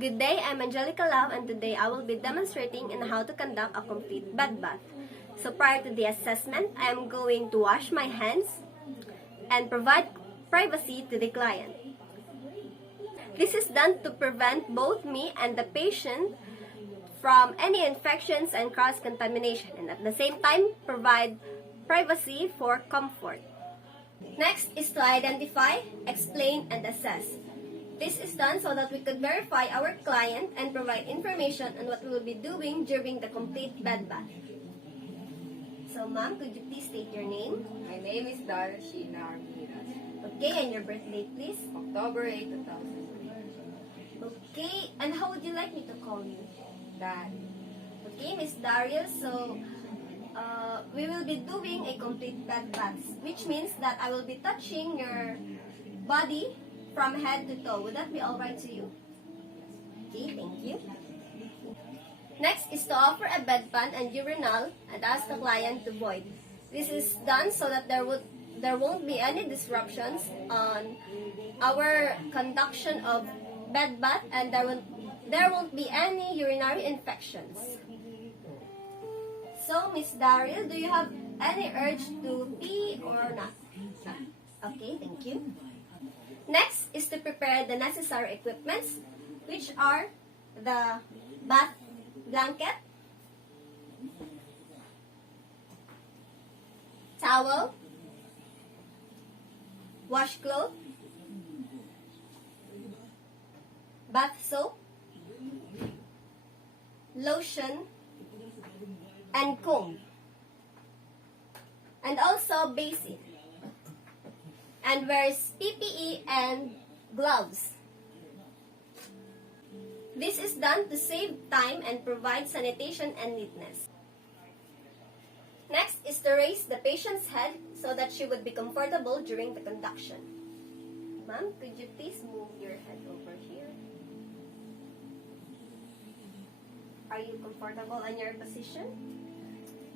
Good day, I'm Angelica Lau, and today I will be demonstrating in how to conduct a complete bed bath. So prior to the assessment, I am going to wash my hands and provide privacy to the client. This is done to prevent both me and the patient from any infections and cross-contamination, and at the same time provide privacy for comfort. Next is to identify, explain, and assess. This is done so that we could verify our client and provide information on what we will be doing during the complete bed bath. So, ma'am, could you please state your name? My name is Daria Sheena Armiras. Okay, and your birth date, please? October 8, 2003. Okay, and how would you like me to call you? Dad. Okay, Miss Daria, so we will be doing a complete bed bath, which means that I will be touching your body from head to toe. Would that be alright to you? Okay, thank you. Next is to offer a bedpan and urinal and ask the client to void. This is done so that there won't be any disruptions on our conduction of bed bath, and there won't be any urinary infections. So, Miss Daryl, do you have any urge to pee or not? Okay, thank you. Next is to prepare the necessary equipments, which are the bath blanket, towel, washcloth, bath soap, lotion, and comb, and also basin, and wears PPE and gloves. This is done to save time and provide sanitation and neatness. Next is to raise the patient's head so that she would be comfortable during the conduction. Ma'am, could you please move your head over here? Are you comfortable in your position?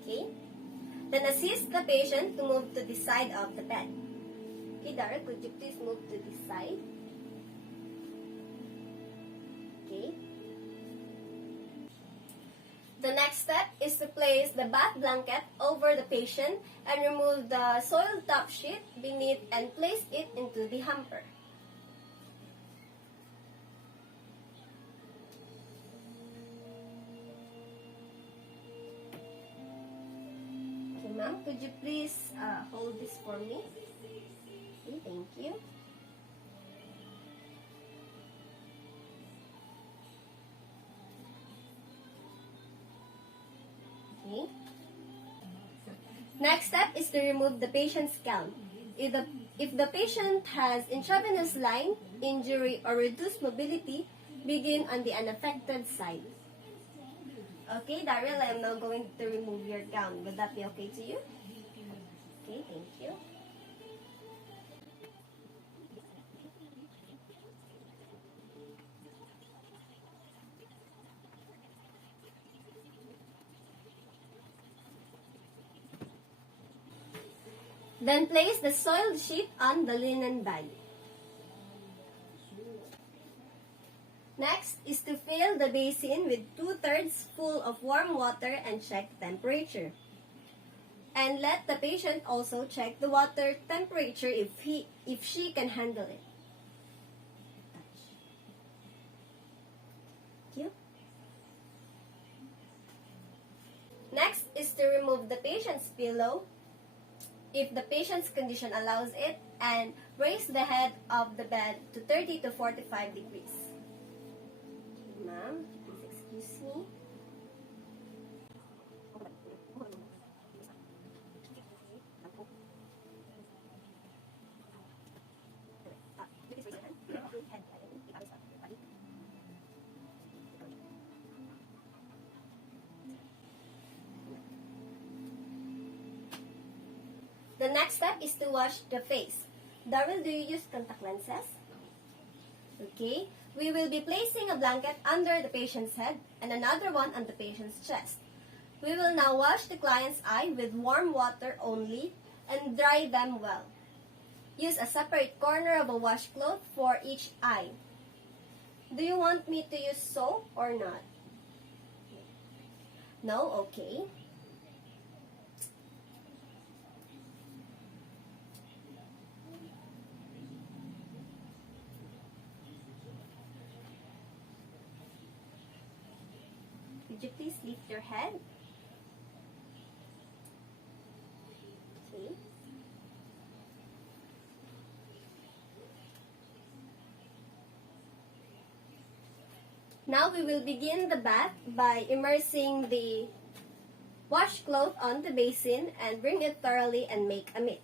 Okay. Then assist the patient to move to the side of the bed. Okay, Dara, could you please move to this side? Okay. The next step is to place the bath blanket over the patient and remove the soiled top sheet beneath and place it into the hamper. Okay, ma'am, could you please hold this for me? Okay, thank you. Okay. Next step is to remove the patient's gown. If the patient has intravenous line, injury, or reduced mobility, begin on the unaffected side. Okay, Daryl, I am now going to remove your gown. Would that be okay to you? Okay, thank you. Then place the soiled sheet on the linen bag. Next is to fill the basin with 2/3 full of warm water and check temperature. And let the patient also check the water temperature if she can handle it. Thank you. Next is to remove the patient's pillow, if the patient's condition allows it, and raise the head of the bed to 30 to 45 degrees. Ma'am, please excuse me. The next step is to wash the face. Darryl, do you use contact lenses? Okay. We will be placing a blanket under the patient's head and another one on the patient's chest. We will now wash the client's eye with warm water only and dry them well. Use a separate corner of a washcloth for each eye. Do you want me to use soap or not? No? Okay. Could you please lift your head? Okay. Now we will begin the bath by immersing the washcloth on the basin and bring it thoroughly and make a mitt.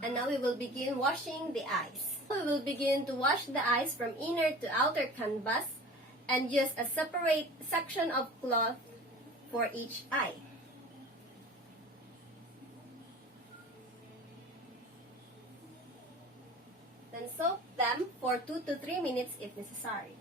And now we will begin washing the eyes. We will begin to wash the eyes from inner to outer canvas and use a separate section of cloth for each eye. Then soak them for 2 to 3 minutes if necessary.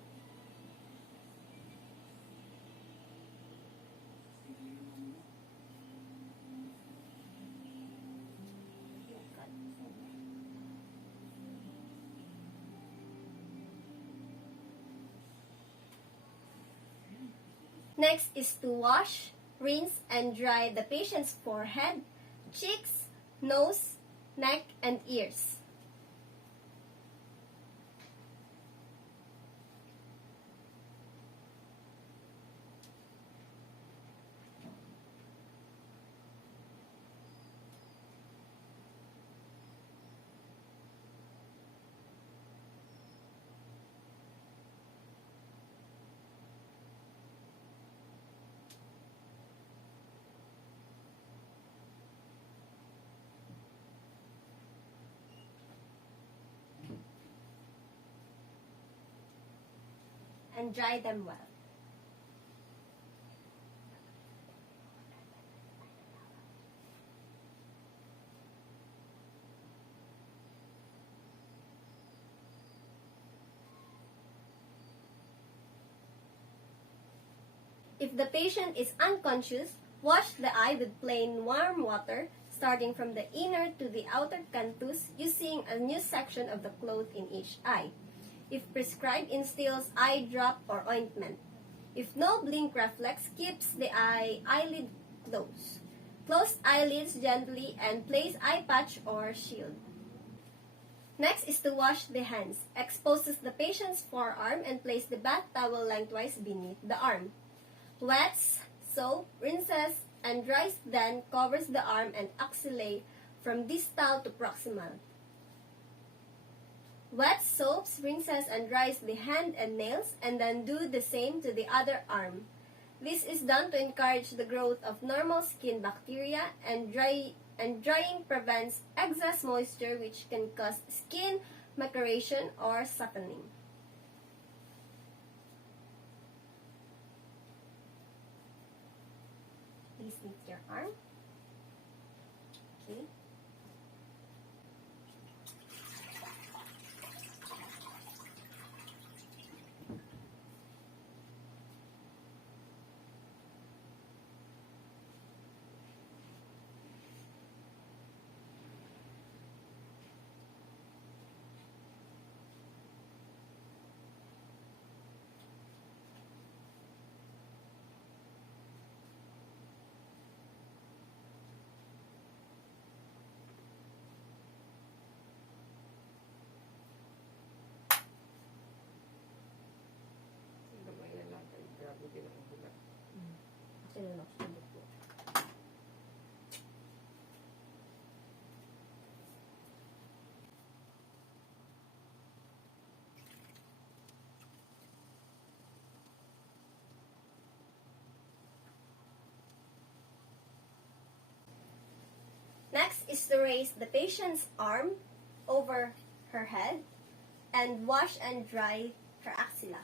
Next is to wash, rinse, and dry the patient's forehead, cheeks, nose, neck, and ears. And dry them well. If the patient is unconscious, wash the eye with plain warm water, starting from the inner to the outer canthus, using a new section of the cloth in each eye. If prescribed, instills eye drop or ointment. If no blink reflex, keeps the eyelid closed. Close eyelids gently and place eye patch or shield. Next is to wash the hands. Exposes the patient's forearm and place the bath towel lengthwise beneath the arm. Wets, soap, rinses, and dries, then covers the arm and axillae from distal to proximal. Wets, soaps, rinses, and dries the hand and nails, and then do the same to the other arm. This is done to encourage the growth of normal skin bacteria, and drying prevents excess moisture, which can cause skin maceration or softening. Please lift your arm. Okay. Next is to raise the patient's arm over her head and wash and dry her axilla.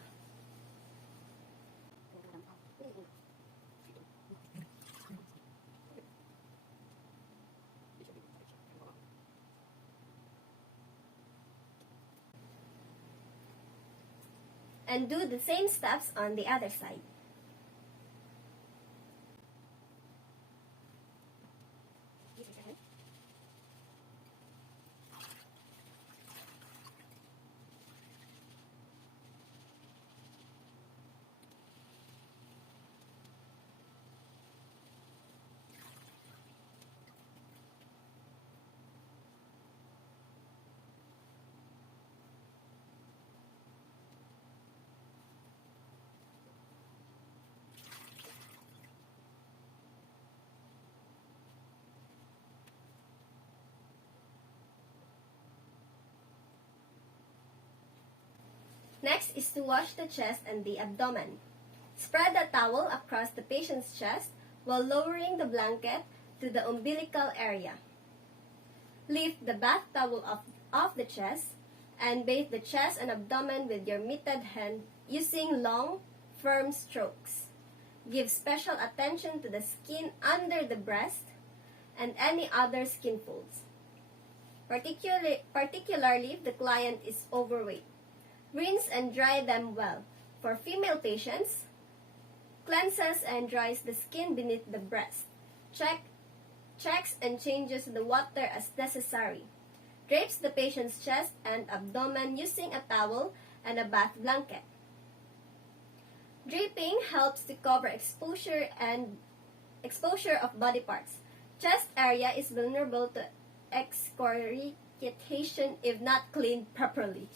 And do the same steps on the other side. Next is to wash the chest and the abdomen. Spread the towel across the patient's chest while lowering the blanket to the umbilical area. Lift the bath towel off the chest and bathe the chest and abdomen with your mitted hand using long, firm strokes. Give special attention to the skin under the breast and any other skin folds, particularly if the client is overweight. Rinse and dry them well. For female patients, cleanses and dries the skin beneath the breast. Checks and changes the water as necessary. Drapes the patient's chest and abdomen using a towel and a bath blanket. Draping helps to cover exposure of body parts. Chest area is vulnerable to excoriation if not cleaned properly.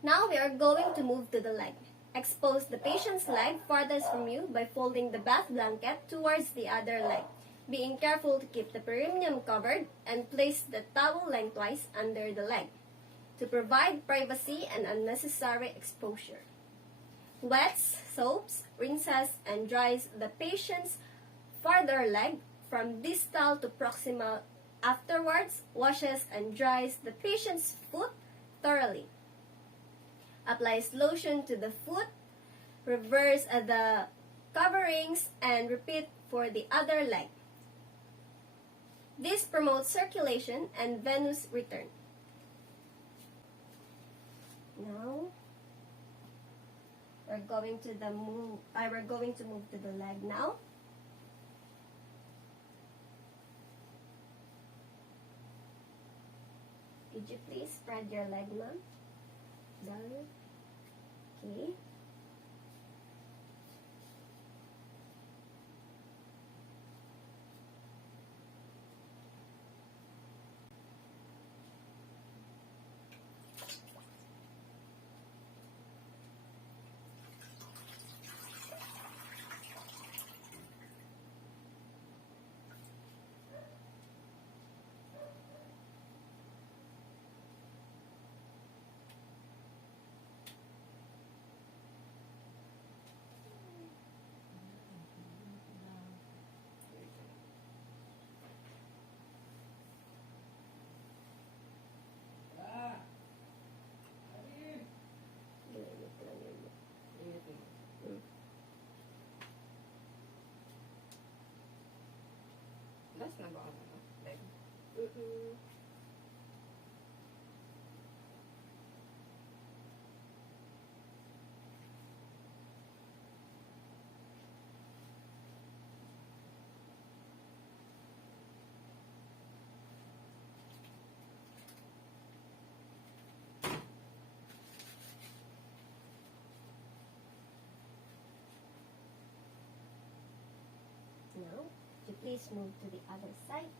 Now we are going to move to the leg. Expose the patient's leg farthest from you by folding the bath blanket towards the other leg, being careful to keep the perineum covered, and place the towel lengthwise under the leg to provide privacy and unnecessary exposure. Wets, soaps, rinses, and dries the patient's farther leg from distal to proximal. Afterwards, washes and dries the patient's foot thoroughly. Applies lotion to the foot, reverse the coverings, and repeat for the other leg. This promotes circulation and venous return. Now, we're going to move to the leg now. Could you please spread your leg, ma'am? Done. Okay. Madalas na ba ano? Like, Mm-mm. Now, would you please move to the other side?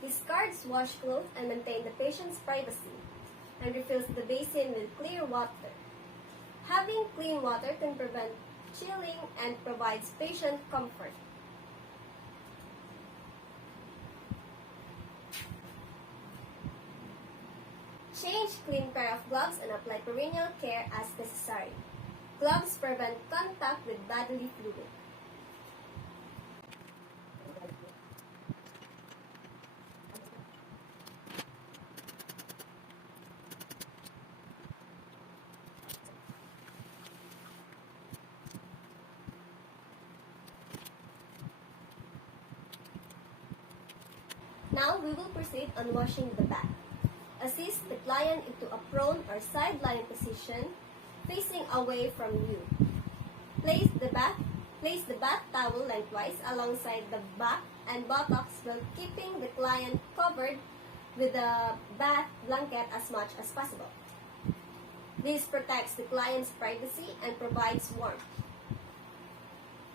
Discards washcloth and maintain the patient's privacy, and refills the basin with clear water. Having clean water can prevent chilling and provides patient comfort. Change clean pair of gloves and apply perennial care as necessary. Gloves prevent contact with bodily fluid. Now we will proceed on washing the back. Assist the client into a prone or side-lying position, facing away from you. Place the bath towel lengthwise alongside the back and buttocks while keeping the client covered with the bath blanket as much as possible. This protects the client's privacy and provides warmth.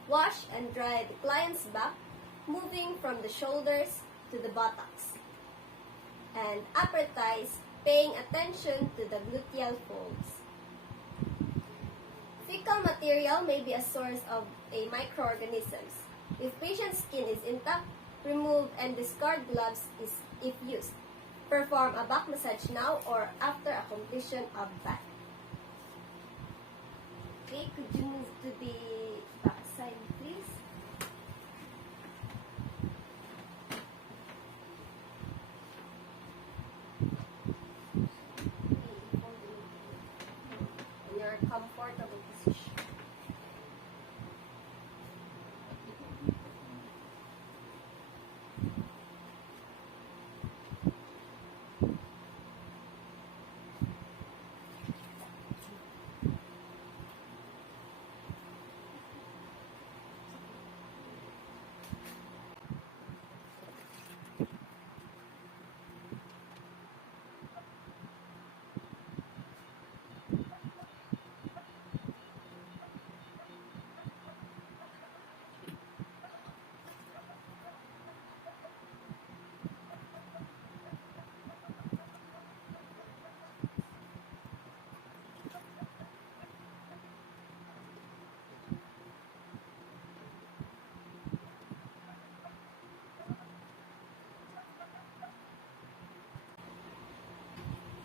Wash and dry the client's back, moving from the shoulders to the buttocks, and upper thighs, paying attention to the gluteal folds. Fecal material may be a source of microorganisms. If patient's skin is intact, remove and discard gloves if used. Perform a back massage now or after a completion of bath. Okay, could you move to the back side, please? In your comfortable position.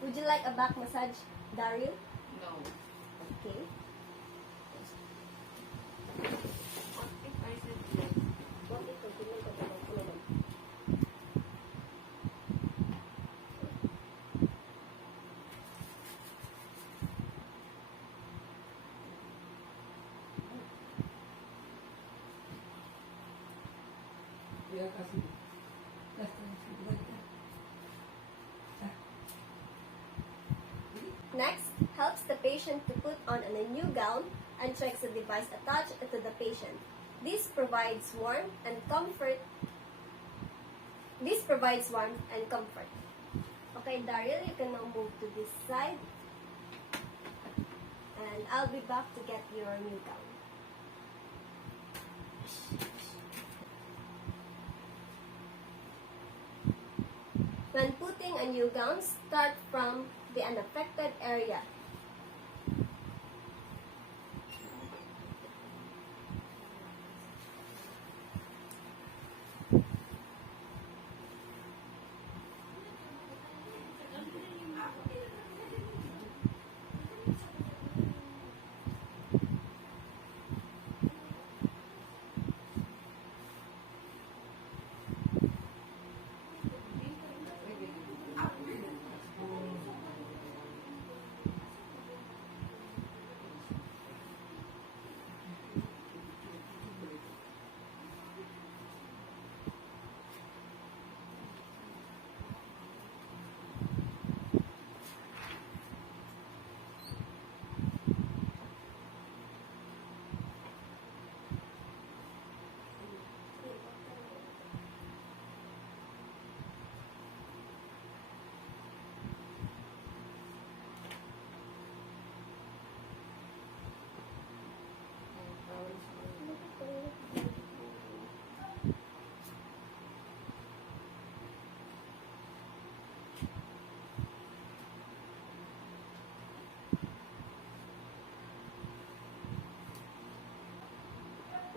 Would you like a back massage, Daryl? no. Okay. If I said yes, What if I didn't go to the naman? Next, helps the patient to put on a new gown and checks the device attached to the patient. This provides warmth and comfort. Okay, Daryl, you can now move to this side. And I'll be back to get your new gown. When putting a new gown, start from the unaffected area.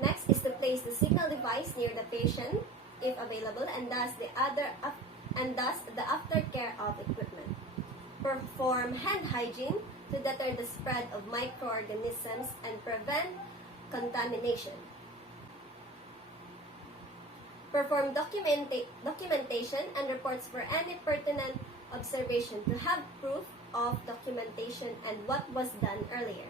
Next is to place the signal device near the patient, if available, and thus the aftercare of equipment. Perform hand hygiene to deter the spread of microorganisms and prevent contamination. Perform documentation and reports for any pertinent observation to have proof of documentation and what was done earlier.